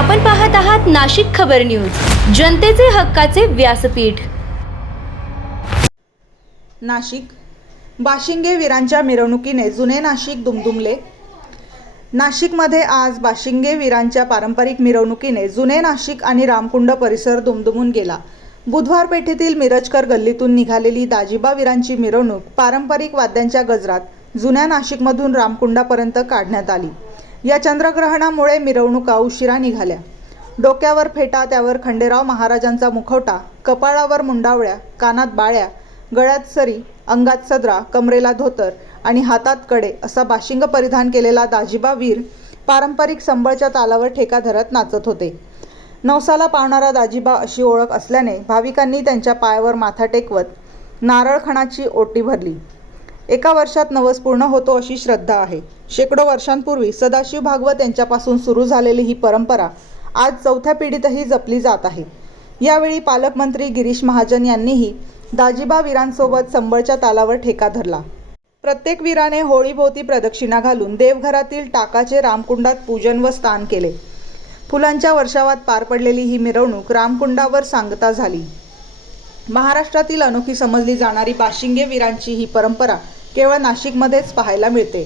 आपण पाहत आहात नाशिक खबर न्यूज, जनतेचे हक्काचे व्यासपीठ। नाशिक बाशिंगे वीरांच्या मिरवणुकीने जुने नाशिक दुमदुमले। नाशिकमध्ये आज बाशिंगे वीरांच्या पारंपरिक मिरवणुकीने जुने नाशिक आणि रामकुंड परिसर दुमदुमून गेला। बुधवार पेठेतील मिरजकर गल्लीतून निघालेली दाजिबा वीरांची मिरवणूक पारंपरिक वाद्यांच्या गजरात जुन्या नाशिकमधून रामकुंडापर्यंत काढण्यात आली। या चंद्रग्रहणामुळे मिरवणुका उशिरा निघाल्या। डोक्यावर फेटा, त्यावर खंडेराव महाराजांचा मुखवटा, कपाळावर मुंडावळ्या, कानात बाळ्या, गळ्यात सरी, अंगात सदरा, कमरेला धोतर आणि हातात कडे असा बाशिंग परिधान केलेला दाजिबा वीर पारंपरिक संबळच्या तालावर ठेका धरत नाचत होते। नवसाला पावणारा दाजिबा अशी ओळख असल्याने भाविकांनी त्यांच्या पायावर माथा टेकवत नारळखणाची ओटी भरली। एका वर्षात नवस पूर्ण होतो अशी श्रद्धा आहे। शेकडो वर्षांपूर्वी सदाशिव भागवत यांच्यापासून सुरू झालेली ही परंपरा आज चौथ्या पिढीतही जपली जात आहे। यावेळी पालकमंत्री गिरीश महाजन यांनीही दाजिबा वीरांसोबत संबळच्या तालावर ठेका धरला। प्रत्येक वीराने होळीभोवती प्रदक्षिणा घालून देवघरातील टाकाचे रामकुंडात पूजन व स्नान केले। फुलांच्या वर्षावात पार पडलेली ही मिरवणूक रामकुंडावर सांगता झाली। महाराष्ट्रातील अनोखी समजली जाणारी बाशिंगे वीरांची ही परंपरा केवळ नाशिकमध्येच पाहायला मिळते।